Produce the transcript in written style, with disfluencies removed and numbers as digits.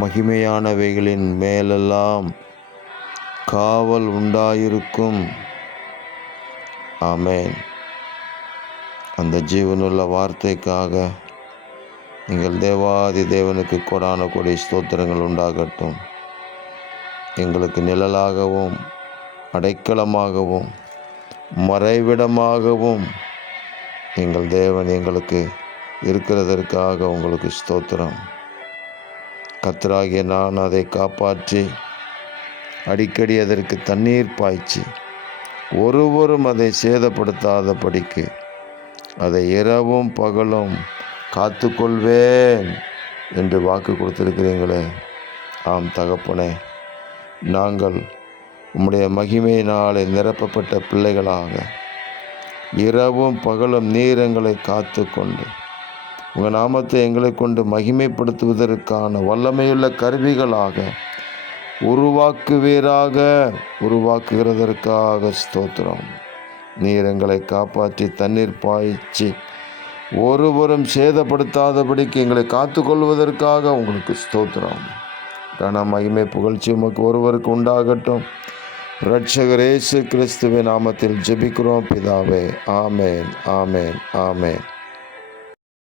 மகிமையானவைகளின் மேலெல்லாம் காவல் உண்டாயிருக்கும். ஆமென். அந்த ஜீவனுள்ள வார்த்தைக்காக நீங்கள் தேவாதி தேவனுக்கு கொடான கொடி ஸ்தோத்திரங்கள் உண்டாகட்டும். எங்களுக்கு நிழலாகவும் அடைக்கலமாகவும் மறைவிடமாகவும் எங்கள் தேவன் எங்களுக்கு இருக்கிறதற்காக உங்களுக்கு ஸ்தோத்திரம். கர்த்தராகிய நான் அதை காப்பாற்றி அடிக்கடி அதற்கு தண்ணீர் பாய்ச்சி ஒருவரும் அதை சேதப்படுத்தாதபடிக்கு அதை இரவும் பகலும் காத்து கொள்வேன் என்று வாக்கு கொடுத்திருக்கிறீங்களே. ஆம் தகப்பனே, நாங்கள் உம்முடைய மகிமையினாலே நிரப்பப்பட்ட பிள்ளைகளாக இரவும் பகலும் நீர் எங்களை காத்து கொண்டு உங்கள் நாமத்தை எங்களை கொண்டு மகிமைப்படுத்துவதற்கான வல்லமையுள்ள கருவிகளாக உருவாக்குகிறதற்காக ஸ்தோத்திரம். நீர் எங்களை காப்பாற்றி தண்ணீர் பாய்ச்சி ஒருவரும் சேதப்படுத்தாதபடிக்கு எங்களை காத்து கொள்வதற்காக உங்களுக்கு ஸ்தோத்திரம். கன மகிமை புகழ்ச்சி உமக்கு ஒருவருக்கு உண்டாகட்டும். இரட்சகர் இயேசு கிறிஸ்துவின் நாமத்தில் ஜெபிக்கிறோம் பிதாவே. ஆமென், ஆமென், ஆமென்.